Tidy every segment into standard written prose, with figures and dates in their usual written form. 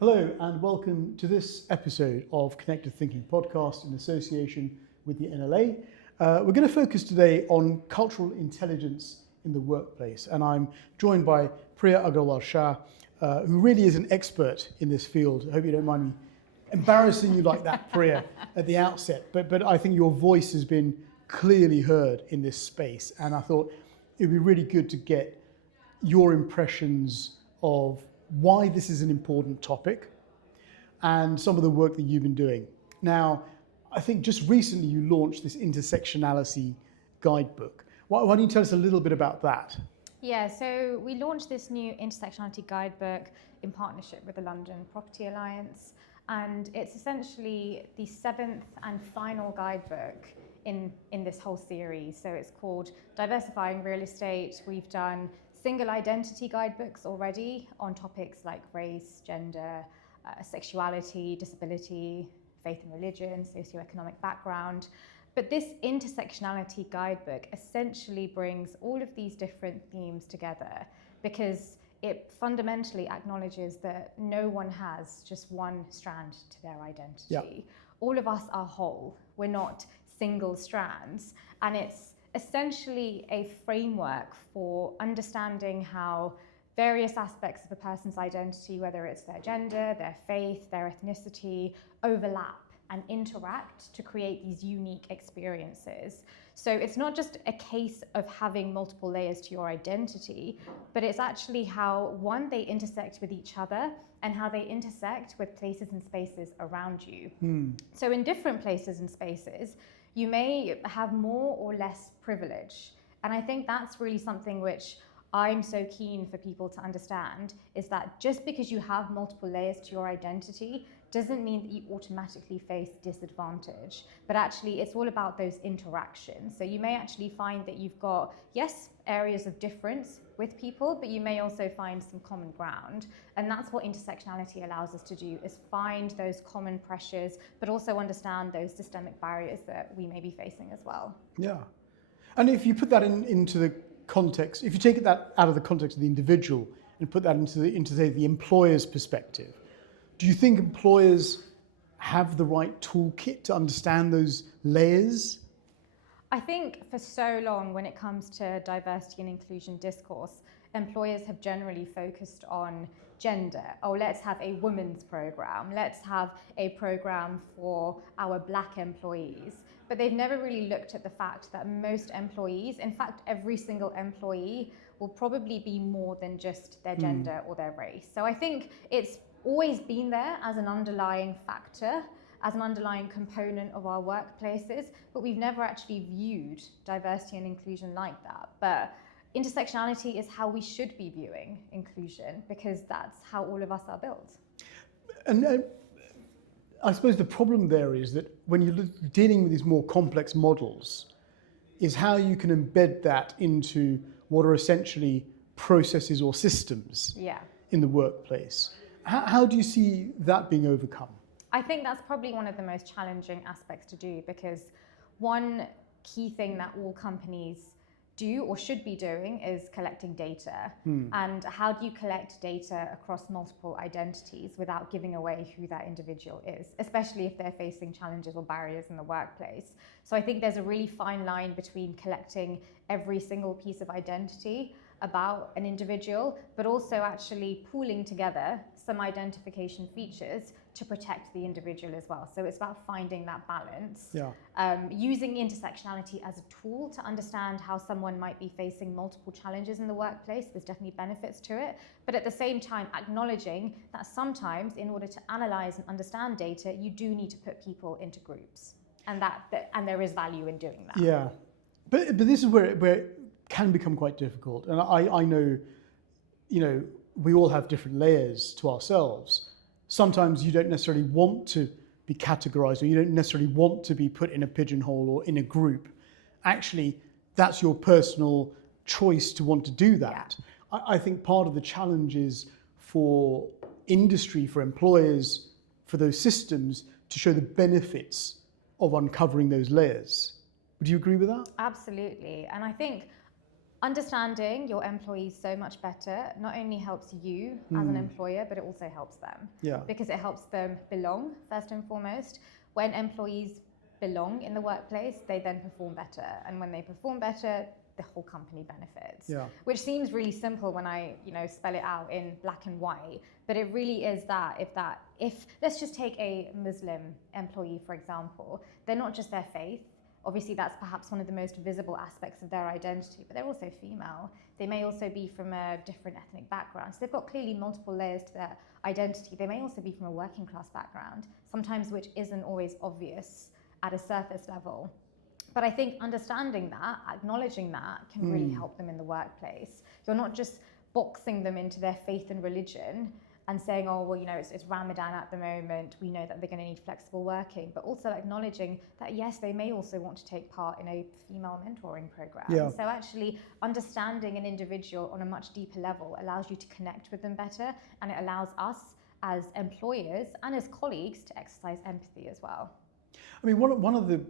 Hello and welcome to this episode of Connected Thinking Podcast in association with the NLA. We're going to focus today on cultural intelligence in the workplace, and I'm joined by Priya Aggarwal-Shah, who really is an expert in this field. I hope you don't mind me embarrassing you like that, Priya, at the outset, but I think your voice has been clearly heard in this space, and I thought it would be really good to get your impressions of why this is an important topic and some of the work that you've been doing. Now, I think just recently you launched this intersectionality guidebook. Why don't you tell us a little bit about that? Yeah, so we launched this new intersectionality guidebook in partnership with the London Property Alliance, and it's essentially the seventh and final guidebook in this whole series. So it's called Diversifying Real Estate. We've done single identity guidebooks already on topics like race, gender, sexuality, disability, faith and religion, socioeconomic background. But this intersectionality guidebook essentially brings all of these different themes together because it fundamentally acknowledges that no one has just one strand to their identity. Yeah. All of us are whole. We're not single strands. And it's essentially a framework for understanding how various aspects of a person's identity, whether it's their gender, their faith, their ethnicity, overlap and interact to create these unique experiences. So it's not just a case of having multiple layers to your identity, but it's actually how, one, they intersect with each other and how they intersect with places and spaces around you. So in different places and spaces, you may have more or less privilege. And I think that's really something which I'm so keen for people to understand, is that just because you have multiple layers to your identity doesn't mean that you automatically face disadvantage, but actually it's all about those interactions. So you may actually find that you've got, yes, areas of difference with people, but you may also find some common ground. And that's what intersectionality allows us to do, is find those common pressures, but also understand those systemic barriers that we may be facing as well. Yeah. And if you put that into the context, if you take that out of the context of the individual and put that into say, the employer's perspective, do you think employers have the right toolkit to understand those layers? I think for so long, when it comes to diversity and inclusion discourse, employers have generally focused on gender. Oh, let's have a women's program. Let's have a program for our Black employees. But they've never really looked at the fact that most employees, in fact, every single employee, will probably be more than just their gender or their race. So I think it's always been there as an underlying factor, as an underlying component of our workplaces, but we've never actually viewed diversity and inclusion like that. But intersectionality is how we should be viewing inclusion, because that's how all of us are built. And I suppose the problem there is that when you're dealing with these more complex models, is how you can embed that into what are essentially processes or systems in the workplace. How do you see that being overcome? I think that's probably one of the most challenging aspects to do, because one key thing that all companies do or should be doing is collecting data. And how do you collect data across multiple identities without giving away who that individual is, especially if they're facing challenges or barriers in the workplace? So I think there's a really fine line between collecting every single piece of identity about an individual, but also actually pooling together some identification features to protect the individual as well. So it's about finding that balance. Using intersectionality as a tool to understand how someone might be facing multiple challenges in the workplace. There's definitely benefits to it, but at the same time acknowledging that sometimes in order to analyze and understand data, you do need to put people into groups, and there is value in doing that. Yeah, but this is where it can become quite difficult. And I know, we all have different layers to ourselves. Sometimes you don't necessarily want to be categorized, or you don't necessarily want to be put in a pigeonhole or in a group. Actually, that's your personal choice to want to do that. I think part of the challenge is for industry, for employers, for those systems to show the benefits of uncovering those layers. Would you agree with that? Absolutely. And I think understanding your employees so much better not only helps you as an employer, but it also helps them. Yeah. Because it helps them belong, first and foremost. When employees belong in the workplace, they then perform better. And when they perform better, the whole company benefits. Yeah. Which seems really simple when I, spell it out in black and white. But it really is that if let's just take a Muslim employee, for example, they're not just their faith. Obviously, that's perhaps one of the most visible aspects of their identity, but they're also female. They may also be from a different ethnic background. So they've got clearly multiple layers to their identity. They may also be from a working class background, sometimes which isn't always obvious at a surface level. But I think understanding that, acknowledging that, can really help them in the workplace. You're not just boxing them into their faith and religion and saying, oh, well, it's Ramadan at the moment, we know that they're going to need flexible working, but also acknowledging that, yes, they may also want to take part in a female mentoring program. Yeah. So actually understanding an individual on a much deeper level allows you to connect with them better, and it allows us as employers and as colleagues to exercise empathy as well. I mean, one of the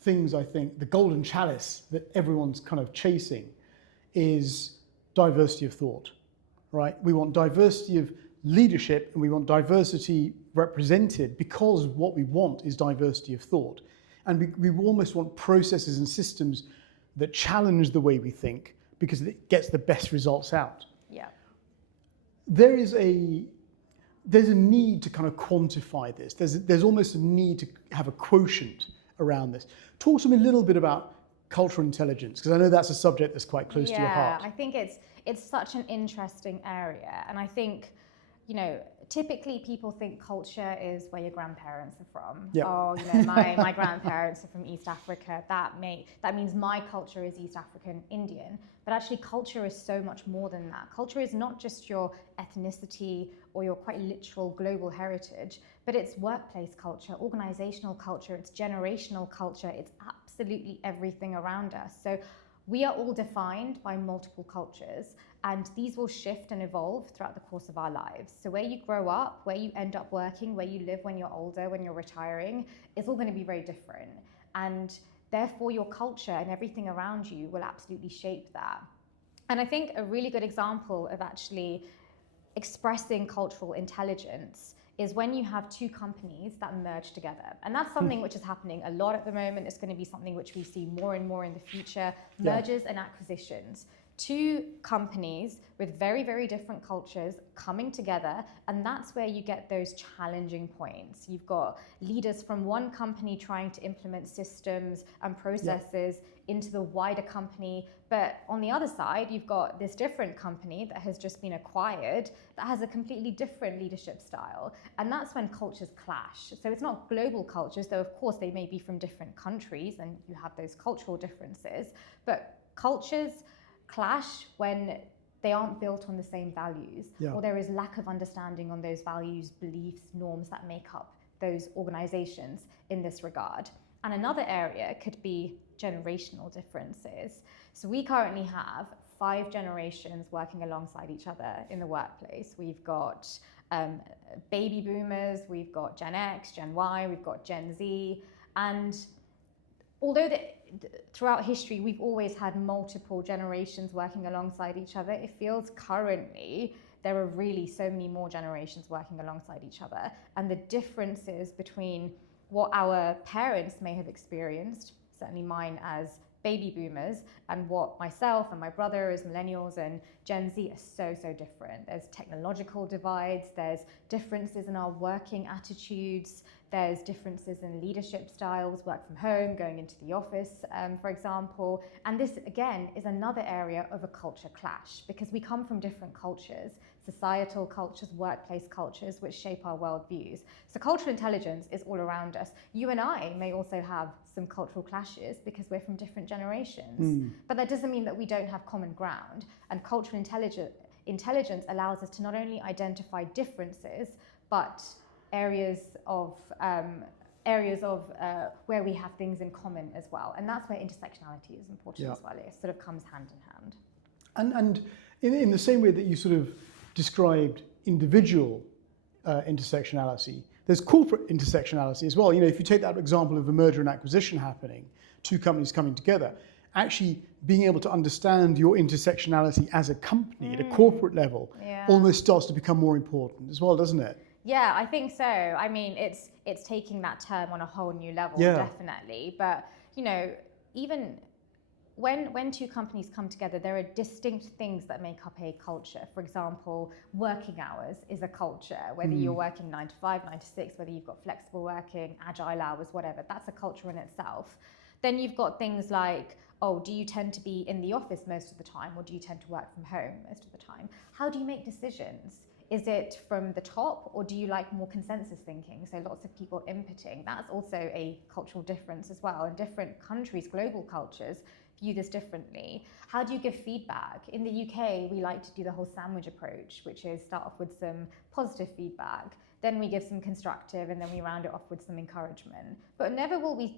things, I think, the golden chalice that everyone's kind of chasing is diversity of thought, right? We want diversity of leadership and we want diversity represented because what we want is diversity of thought. And we almost want processes and systems that challenge the way we think because it gets the best results out. Yeah. There's a need to kind of quantify this. There's almost a need to have a quotient around this. Talk to me a little bit about cultural intelligence, because I know that's a subject that's quite close to your heart. Yeah, I think it's such an interesting area, and I think, typically people think culture is where your grandparents are from. Yeah. Oh, my grandparents are from East Africa. That means my culture is East African Indian. But actually, culture is so much more than that. Culture is not just your ethnicity or your quite literal global heritage, but it's workplace culture, organizational culture, it's generational culture, it's absolutely everything around us. So we are all defined by multiple cultures, and these will shift and evolve throughout the course of our lives. So where you grow up, where you end up working, where you live when you're older, when you're retiring, is all going to be very different. And therefore, your culture and everything around you will absolutely shape that. And I think a really good example of actually expressing cultural intelligence is when you have two companies that merge together. And that's something which is happening a lot at the moment. It's going to be something which we see more and more in the future. Mergers and acquisitions. Two companies with very, very different cultures coming together, and that's where you get those challenging points. You've got leaders from one company trying to implement systems and processes into the wider company, but on the other side, you've got this different company that has just been acquired that has a completely different leadership style, and that's when cultures clash. So it's not global cultures, though of course they may be from different countries and you have those cultural differences, but cultures clash when they aren't built on the same values, or there is lack of understanding on those values, beliefs, norms that make up those organizations in this regard. And another area could be generational differences. So we currently have 5 generations working alongside each other in the workplace. We've got baby boomers, we've got Gen X, Gen Y, we've got Gen Z, and although throughout history, we've always had multiple generations working alongside each other, it feels currently there are really so many more generations working alongside each other. And the differences between what our parents may have experienced, certainly mine as baby boomers, and what myself and my brother as millennials and Gen Z are so, so different. There's technological divides, there's differences in our working attitudes, there's differences in leadership styles, work from home, going into the office, for example. And this, again, is another area of a culture clash because we come from different cultures, societal cultures, workplace cultures, which shape our worldviews. So cultural intelligence is all around us. You and I may also have some cultural clashes because we're from different generations, but that doesn't mean that we don't have common ground. And cultural intelligence allows us to not only identify differences, but areas of where we have things in common as well. And that's where intersectionality is important as well. It sort of comes hand in hand. And in the same way that you sort of described individual intersectionality, there's corporate intersectionality as well. You know, if you take that example of a merger and acquisition happening, two companies coming together, actually being able to understand your intersectionality as a company at a corporate level almost starts to become more important as well, doesn't it? Yeah, I think so. I mean, it's taking that term on a whole new level, definitely. But, you know, even when two companies come together, there are distinct things that make up a culture. For example, working hours is a culture. Whether you're working 9 to 5, 9 to 6, whether you've got flexible working, agile hours, whatever, that's a culture in itself. Then you've got things like, oh, do you tend to be in the office most of the time, or do you tend to work from home most of the time? How do you make decisions? Is it from the top, or do you like more consensus thinking? So lots of people inputting. That's also a cultural difference as well. In different countries, global cultures view this differently. How do you give feedback? In the UK, we like to do the whole sandwich approach, which is start off with some positive feedback, then we give some constructive, and then we round it off with some encouragement. But never will we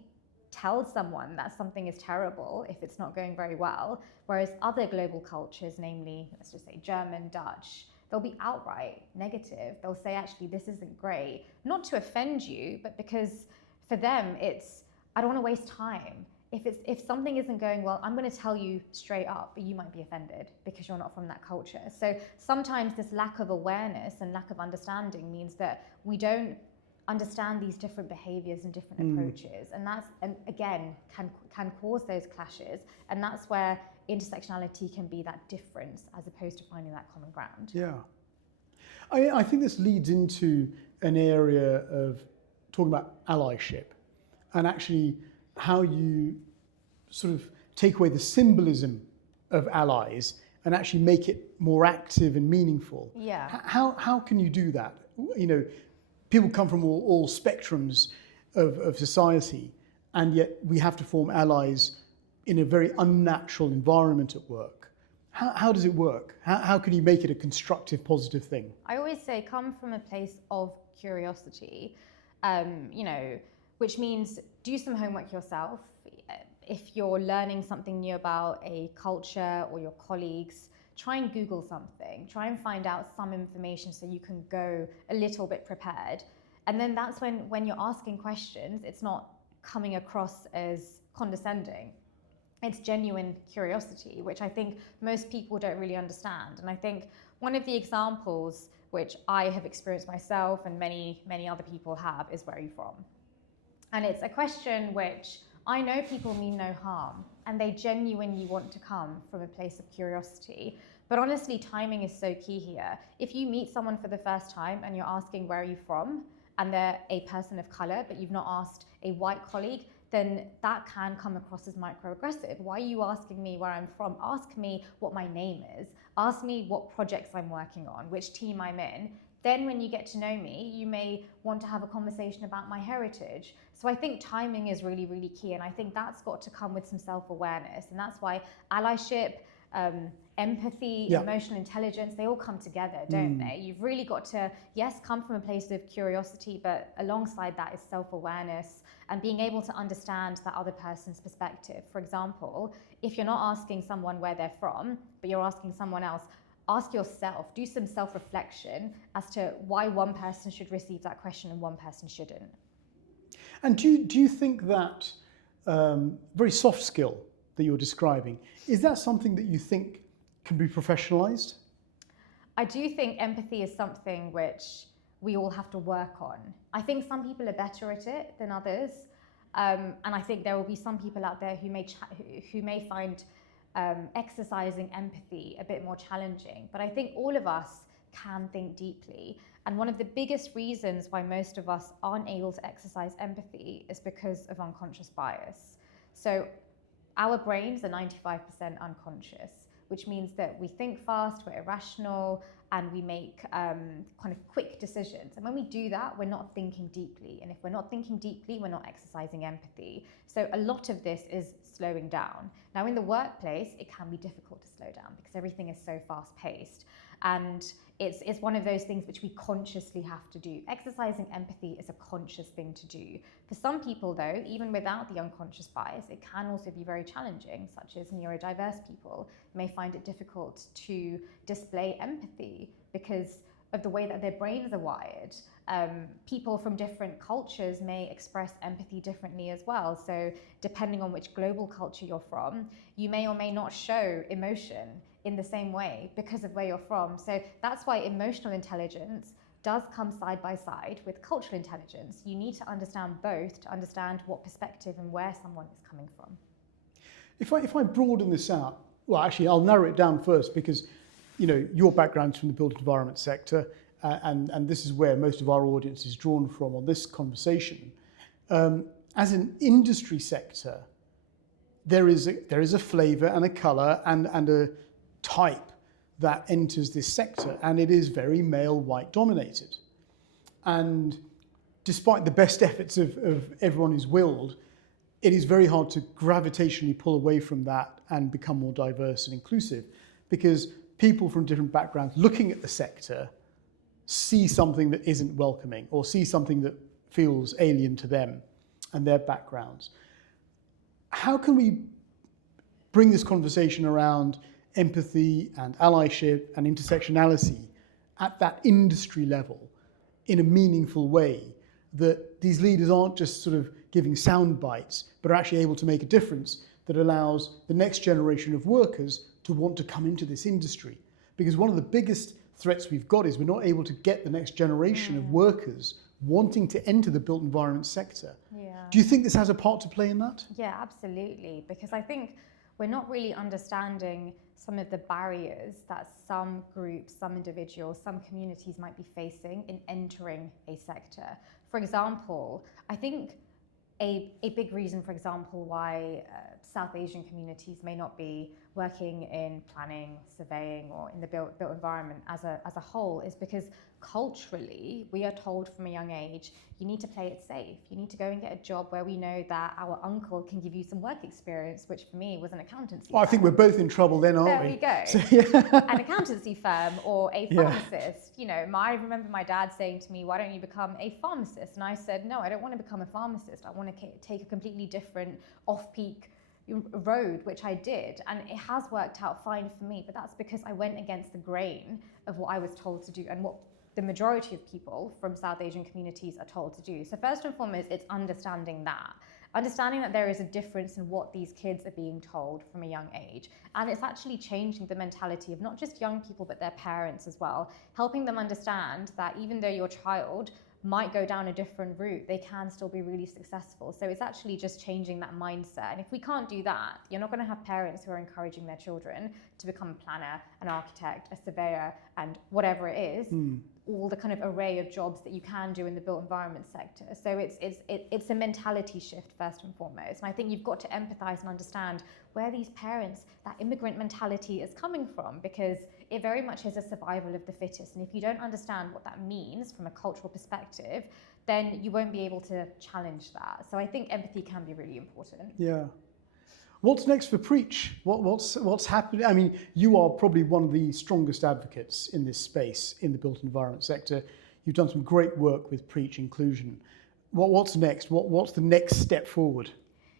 tell someone that something is terrible if it's not going very well. Whereas other global cultures, namely, let's just say German, Dutch, they'll be outright negative. They'll say, actually, this isn't great. Not to offend you, but because for them, it's, I don't want to waste time. If something isn't going well, I'm going to tell you straight up, but you might be offended because you're not from that culture. So sometimes this lack of awareness and lack of understanding means that we don't understand these different behaviors and different approaches. And again, can cause those clashes. And that's where intersectionality can be that difference as opposed to finding that common ground. Yeah. I think this leads into an area of talking about allyship and actually how you sort of take away the symbolism of allies and actually make it more active and meaningful. Yeah. How can you do that? You know, people come from all spectrums of society, and yet we have to form allies in a very unnatural environment at work. How does it work? How can you make it a constructive, positive thing? I always say come from a place of curiosity, you know, which means do some homework yourself. If you're learning something new about a culture or your colleagues, try and Google something. Try and find out some information so you can go a little bit prepared. And then that's when you're asking questions, it's not coming across as condescending. It's genuine curiosity, which I think most people don't really understand. And I think one of the examples which I have experienced myself and many, many other people have is, where are you from? And it's a question which I know people mean no harm, and they genuinely want to come from a place of curiosity. But honestly, timing is so key here. If you meet someone for the first time and you're asking, where are you from? And they're a person of color, but you've not asked a white colleague, then that can come across as microaggressive. Why are you asking me where I'm from? Ask me what my name is. Ask me what projects I'm working on, which team I'm in. Then when you get to know me, you may want to have a conversation about my heritage. So I think timing is really, really key. And I think that's got to come with some self-awareness. And that's why allyship, empathy, emotional intelligence, they all come together, don't they? You've really got to, yes, come from a place of curiosity, but alongside that is self-awareness and being able to understand that other person's perspective. For example, if you're not asking someone where they're from, but you're asking someone else, ask yourself, do some self-reflection as to why one person should receive that question and one person shouldn't. And do you think that very soft skill that you're describing, is that something that you think can be professionalized? I do think empathy is something which we all have to work on. I think some people are better at it than others. And I think there will be some people out there who may find exercising empathy a bit more challenging. But I think all of us can think deeply. And one of the biggest reasons why most of us aren't able to exercise empathy is because of unconscious bias. So our brains are 95% unconscious, which means that we think fast, we're irrational, and we make kind of quick decisions. And when we do that, we're not thinking deeply. And if we're not thinking deeply, we're not exercising empathy. So a lot of this is slowing down. Now in the workplace, it can be difficult to slow down because everything is so fast paced. And it's one of those things which we consciously have to do. Exercising empathy is a conscious thing to do. For some people though, even without the unconscious bias, it can also be very challenging, such as neurodiverse people may find it difficult to display empathy because of the way that their brains are wired. People from different cultures may express empathy differently as well. So depending on which global culture you're from, you may or may not show emotion in the same way because of where you're from. So that's why emotional intelligence does come side by side with cultural intelligence. You need to understand both to understand what perspective and where someone is coming from. If I broaden this out, well, actually, I'll narrow it down first because, your background's from the built environment sector, and this is where most of our audience is drawn from on this conversation. As an industry sector, there is a flavour and a colour and a type that enters this sector, and it is very male, white dominated. And despite the best efforts of everyone who's willed, it is very hard to gravitationally pull away from that and become more diverse and inclusive, because people from different backgrounds looking at the sector see something that isn't welcoming or see something that feels alien to them and their backgrounds. How can we bring this conversation around empathy and allyship and intersectionality at that industry level in a meaningful way, that these leaders aren't just sort of giving sound bites, but are actually able to make a difference that allows the next generation of workers to want to come into this industry? Because one of the biggest threats we've got is we're not able to get the next generation of workers wanting to enter the built environment sector. Yeah. Do you think this has a part to play in that? Yeah, absolutely. Because I think we're not really understanding some of the barriers that some groups, some individuals, some communities might be facing in entering a sector. For example, I think a big reason, for example, why South Asian communities may not be working in planning, surveying, or in the built environment as a whole is because culturally we are told from a young age, you need to play it safe. You need to go and get a job where we know that our uncle can give you some work experience, which for me was an accountancy firm. I think we're both in trouble then, aren't we? There we go. So, yeah. An accountancy firm or a pharmacist. I remember my dad saying to me, why don't you become a pharmacist? And I said, no, I don't want to become a pharmacist. I want to take a completely different off-peak road, which I did, and it has worked out fine for me, but that's because I went against the grain of what I was told to do and what the majority of people from South Asian communities are told to do. So first and foremost, it's understanding that there is a difference in what these kids are being told from a young age. And it's actually changing the mentality of not just young people, but their parents as well, helping them understand that even though your child might go down a different route, they can still be really successful. So it's actually just changing that mindset. And if we can't do that, you're not going to have parents who are encouraging their children to become a planner, an architect, a surveyor, and whatever it is, all the kind of array of jobs that you can do in the built environment sector. So it's a mentality shift first and foremost. And I think you've got to empathize and understand where these parents, that immigrant mentality is coming from, because it very much is a survival of the fittest. And if you don't understand what that means from a cultural perspective, then you won't be able to challenge that. So I think empathy can be really important. Yeah. What's next for Preach? What's happening? I mean, you are probably one of the strongest advocates in this space in the built environment sector. You've done some great work with Preach Inclusion. What's next? What's the next step forward?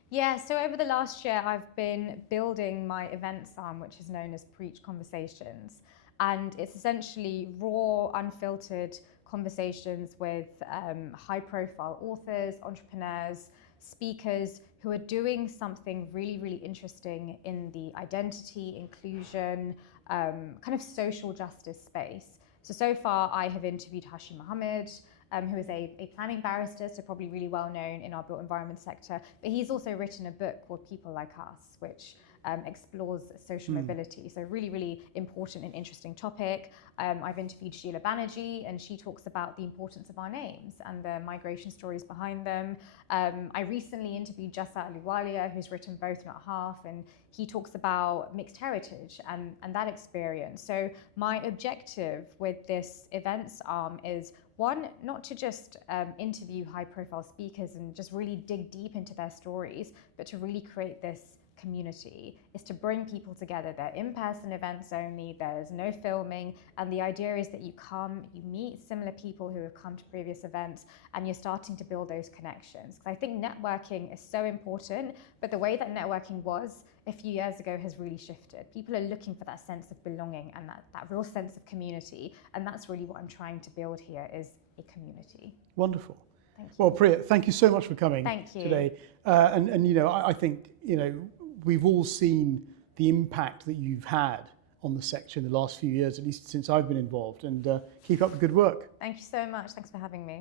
Yeah, so over the last year, I've been building my events arm, which is known as Preach Conversations. And it's essentially raw, unfiltered conversations with high-profile authors, entrepreneurs, speakers who are doing something really, really interesting in the identity, inclusion, kind of social justice space. So far, I have interviewed Hashim Mohammed, who is a planning barrister, so probably really well known in our built environment sector. But he's also written a book called People Like Us, which explores social mobility. So really, really important and interesting topic. I've interviewed Sheila Banerjee, and she talks about the importance of our names and the migration stories behind them. I recently interviewed Jassa Aliwalia, who's written Both Not Half, and he talks about mixed heritage and that experience. So my objective with this events arm is, one, not to just interview high-profile speakers and just really dig deep into their stories, but to really create this community is to bring people together. They're in-person events only, there's no filming, and the idea is that you come, you meet similar people who have come to previous events, and you're starting to build those connections. Because I think networking is so important, but the way that networking was a few years ago has really shifted. People are looking for that sense of belonging and that real sense of community, and that's really what I'm trying to build here, is a community. Wonderful. Thank you. Well, Priya, thank you so much for coming Thank you. today. And you know, I think, you know, we've all seen the impact that you've had on the sector in the last few years, at least since I've been involved, and keep up the good work. Thank you so much. Thanks for having me.